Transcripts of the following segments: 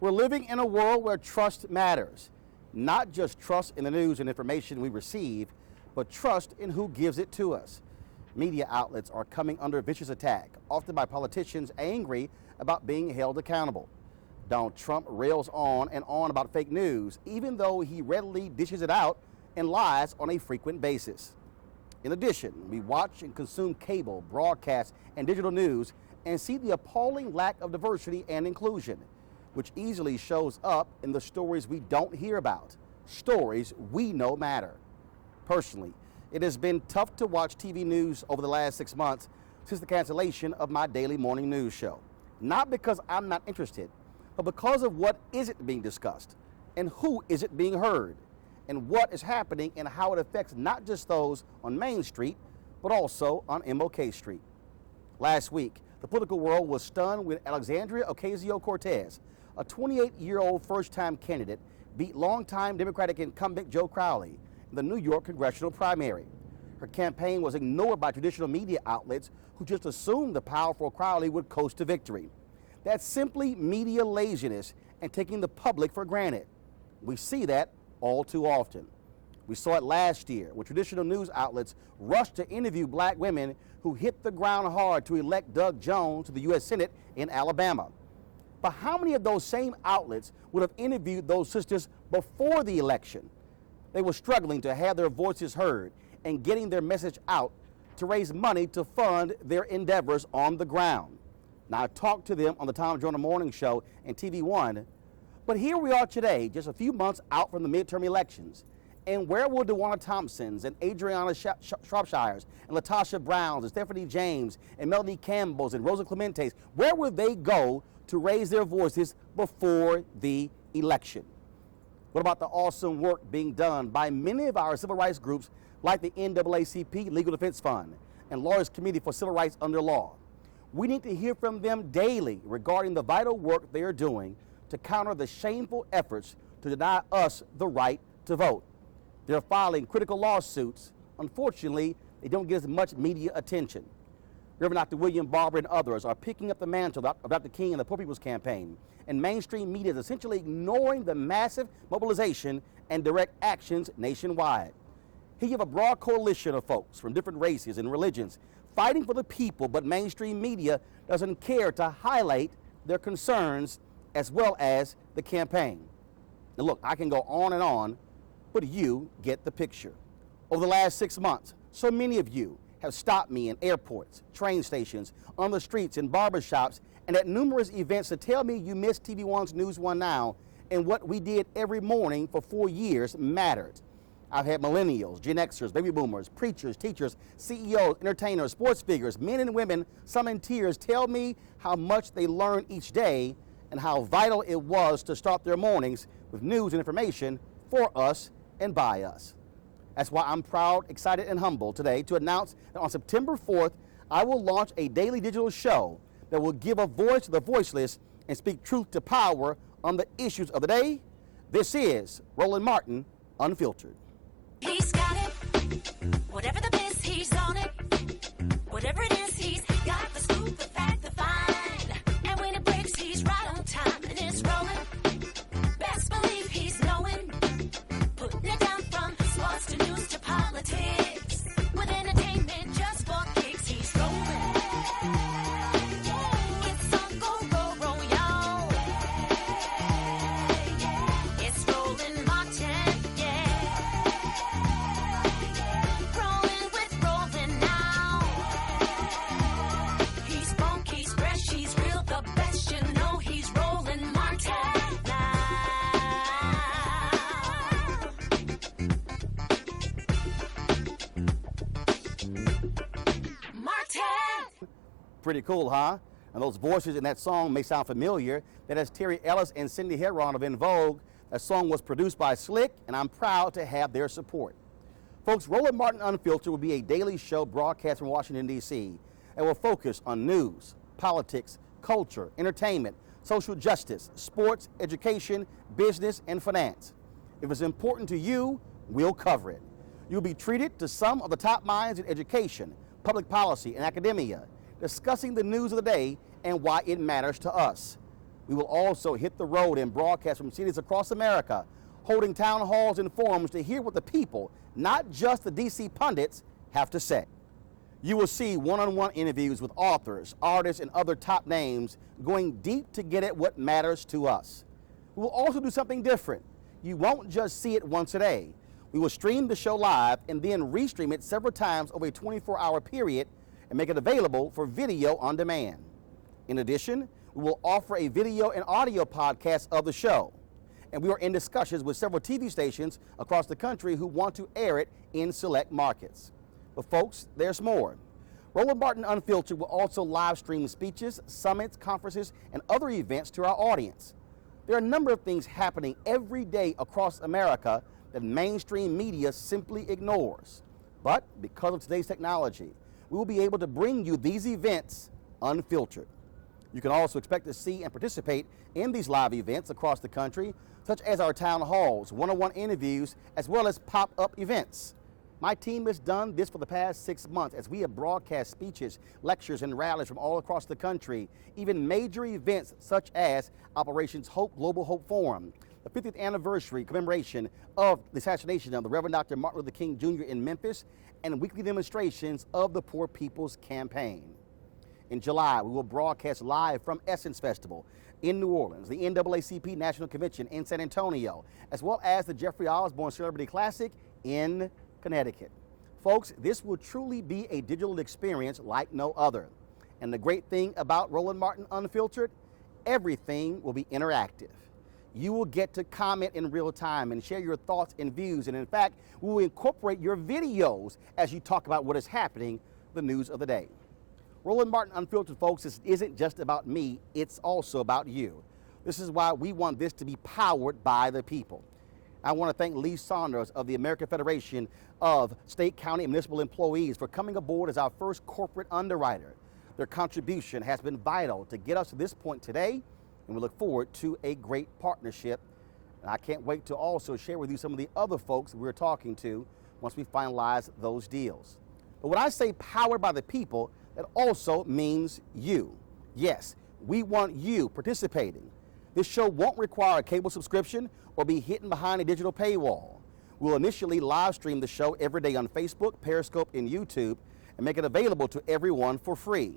We're living in a world where trust matters. Not just trust in the news and information we receive, but trust in who gives it to us. Media outlets are coming under vicious attack, often by politicians angry about being held accountable. Donald Trump rails on and on about fake news, even though he readily dishes it out and lies on a frequent basis. In addition, we watch and consume cable, broadcast, and digital news and see the appalling lack of diversity and inclusion, which easily shows up in the stories we don't hear about, stories we know matter. Personally, it has been tough to watch TV news over the last 6 months since the cancellation of my daily morning news show. Not because I'm not interested, but because of what isn't being discussed and who isn't being heard and what is happening and how it affects not just those on Main Street, but also on MLK Street. Last week, the political world was stunned when Alexandria Ocasio-Cortez, a 28-year-old first-time candidate, beat longtime Democratic incumbent Joe Crowley in the New York congressional primary. Her campaign was ignored by traditional media outlets who just assumed the powerful Crowley would coast to victory. That's simply media laziness and taking the public for granted. We see that all too often. We saw it last year when traditional news outlets rushed to interview black women who hit the ground hard to elect Doug Jones to the U.S. Senate in Alabama. But how many of those same outlets would have interviewed those sisters before the election? They were struggling to have their voices heard and getting their message out to raise money to fund their endeavors on the ground. Now, I talked to them on the Tom Joyner Morning Show and TV One, but here we are today, just a few months out from the midterm elections. And where will DeWanna Thompsons and Adriana Shropshires and Latasha Browns and Stephanie James and Melanie Campbells and Rosa Clementes, where will they go to raise their voices before the election? What about the awesome work being done by many of our civil rights groups like the NAACP Legal Defense Fund and Lawyers Committee for Civil Rights Under Law? We need to hear from them daily regarding the vital work they are doing to counter the shameful efforts to deny us the right to vote. They're filing critical lawsuits. Unfortunately, they don't get as much media attention. Reverend Dr. William Barber and others are picking up the mantle of Dr. King and the Poor People's Campaign, and mainstream media is essentially ignoring the massive mobilization and direct actions nationwide. Here you have a broad coalition of folks from different races and religions fighting for the people, but mainstream media doesn't care to highlight their concerns as well as the campaign. Now look, I can go on, but you get the picture. Over the last 6 months, so many of you have stopped me in airports, train stations, on the streets, in barbershops, and at numerous events to tell me you missed TV One's News One Now and what we did every morning for 4 years mattered. I've had millennials, Gen Xers, baby boomers, preachers, teachers, CEOs, entertainers, sports figures, men and women, some in tears, tell me how much they learn each day and how vital it was to start their mornings with news and information for us and by us. That's why I'm proud, excited, and humbled today to announce that on September 4th, I will launch a daily digital show that will give a voice to the voiceless and speak truth to power on the issues of the day. This is Roland Martin, Unfiltered. He's got it. Whatever the biz, he's on it. Whatever it is, he's got the scoop, the fact, the find. And when it breaks, he's right on time and it's rolling. Best believe he's knowing. Putting it down from sports to news to politics. With entertainment just for kicks, he's rolling. It's on go, y'all. It's Roland Martin, yeah. Rolling with Roland now. He's funky, he's fresh, he's real, the best, you know he's Roland Martin now. Martin! Pretty cool, huh? And those voices in that song may sound familiar. That is Terry Ellis and Cindy Heron of En Vogue. That song was produced by Slick, and I'm proud to have their support. Folks, Roland Martin Unfiltered will be a daily show broadcast from Washington, D.C. and will focus on news, politics, culture, entertainment, social justice, sports, education, business, and finance. If it's important to you, we'll cover it. You'll be treated to some of the top minds in education, public policy, and academia, discussing the news of the day and why it matters to us. We will also hit the road and broadcast from cities across America, holding town halls and forums to hear what the people, not just the DC pundits, have to say. You will see one-on-one interviews with authors, artists, and other top names going deep to get at what matters to us. We will also do something different. You won't just see it once a day. We will stream the show live and then restream it several times over a 24-hour period and make it available for video on demand. In addition, we will offer a video and audio podcast of the show. And we are in discussions with several TV stations across the country who want to air it in select markets. But folks, there's more. Roland Martin Unfiltered will also live stream speeches, summits, conferences, and other events to our audience. There are a number of things happening every day across America that mainstream media simply ignores. But because of today's technology, we will be able to bring you these events unfiltered. You can also expect to see and participate in these live events across the country, such as our town halls, one-on-one interviews, as well as pop-up events. My team has done this for the past 6 months as we have broadcast speeches, lectures, and rallies from all across the country, even major events such as Operations Hope Global Hope Forum, the 50th anniversary commemoration of the assassination of the Reverend Dr. Martin Luther King Jr. in Memphis, and weekly demonstrations of the Poor People's Campaign. In July, we will broadcast live from Essence Festival in New Orleans, the NAACP National Convention in San Antonio, as well as the Jeffrey Osborne Celebrity Classic in Connecticut. Folks, this will truly be a digital experience like no other. And the great thing about Roland Martin Unfiltered, everything will be interactive. You will get to comment in real time and share your thoughts and views. And in fact, we will incorporate your videos as you talk about what is happening, the news of the day. Roland Martin Unfiltered, folks, this isn't just about me, it's also about you. This is why we want this to be powered by the people. I want to thank Lee Saunders of the American Federation of State, County, and Municipal Employees for coming aboard as our first corporate underwriter. Their contribution has been vital to get us to this point today, and we look forward to a great partnership. And I can't wait to also share with you some of the other folks we're talking to once we finalize those deals. But when I say powered by the people, that also means you. Yes, we want you participating. This show won't require a cable subscription or be hidden behind a digital paywall. We'll initially live stream the show every day on Facebook, Periscope, and YouTube and make it available to everyone for free.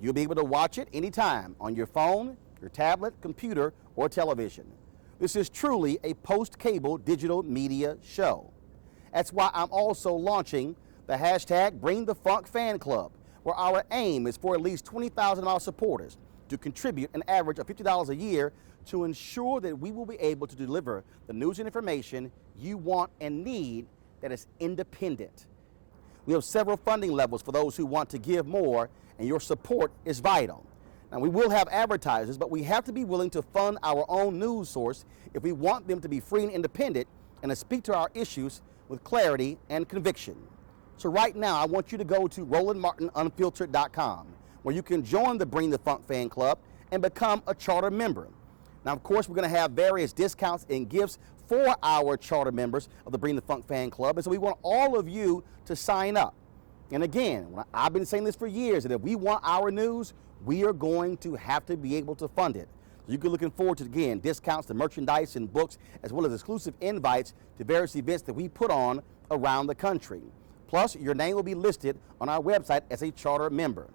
You'll be able to watch it anytime on your phone, your tablet, computer, or television. This is truly a post-cable digital media show. That's why I'm also launching the hashtag Bring the Funk Fan Club, where our aim is for at least 20,000 of our supporters to contribute an average of $50 a year to ensure that we will be able to deliver the news and information you want and need that is independent. We have several funding levels for those who want to give more, and your support is vital. Now, we will have advertisers, but we have to be willing to fund our own news source if we want them to be free and independent and to speak to our issues with clarity and conviction. So right now, I want you to go to RolandMartinUnfiltered.com, where you can join the Bring the Funk Fan Club and become a charter member. Now, of course, we're going to have various discounts and gifts for our charter members of the Bring the Funk Fan Club, and so we want all of you to sign up. And again, I've been saying this for years, that if we want our news, we are going to have to be able to fund it. So you can looking forward to, again, discounts to merchandise and books, as well as exclusive invites to various events that we put on around the country. Plus, your name will be listed on our website as a charter member.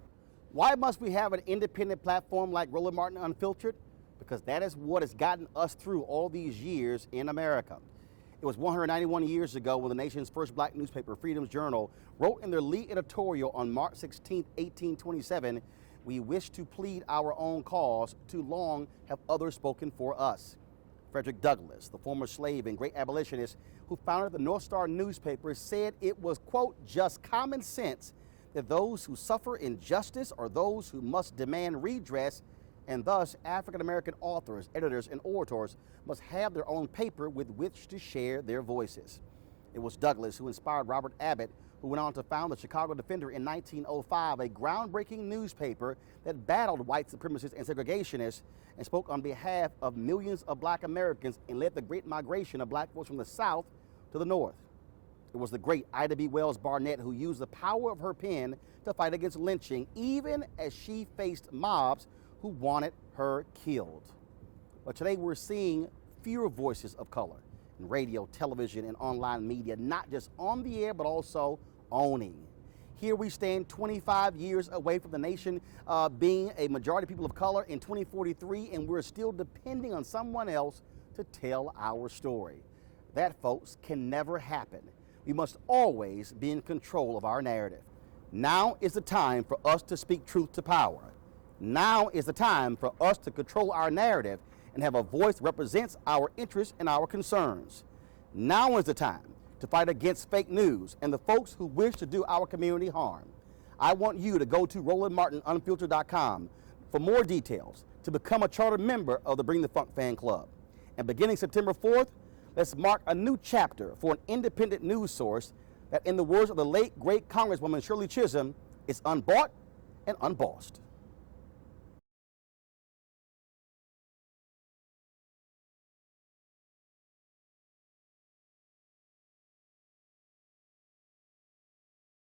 Why must we have an independent platform like Roland Martin Unfiltered? Because that is what has gotten us through all these years in America. It was 191 years ago when the nation's first black newspaper, Freedom's Journal, wrote in their lead editorial on March 16, 1827, "We wish to plead our own cause, too long have others spoken for us." Frederick Douglass, the former slave and great abolitionist who founded the North Star newspaper, said it was, quote, "just common sense that those who suffer injustice are those who must demand redress, and thus African-American authors, editors, and orators must have their own paper with which to share their voices." It was Douglass who inspired Robert Abbott, who went on to found the Chicago Defender in 1905, a groundbreaking newspaper that battled white supremacists and segregationists and spoke on behalf of millions of black Americans and led the great migration of black folks from the South to the North. It was the great Ida B. Wells Barnett who used the power of her pen to fight against lynching, even as she faced mobs who wanted her killed. But today we're seeing fewer voices of color in radio, television, and online media, not just on the air, but also owning. Here we stand 25 years away from the nation being a majority of people of color in 2043, and we're still depending on someone else to tell our story. That, folks, can never happen. We must always be in control of our narrative. Now is the time for us to speak truth to power. Now is the time for us to control our narrative and have a voice that represents our interests and our concerns. Now is the time to fight against fake news and the folks who wish to do our community harm. I want you to go to RolandMartinUnfiltered.com for more details to become a charter member of the Bring the Funk Fan Club. And beginning September 4th, let's mark a new chapter for an independent news source that, in the words of the late, great Congresswoman Shirley Chisholm, is unbought and unbossed.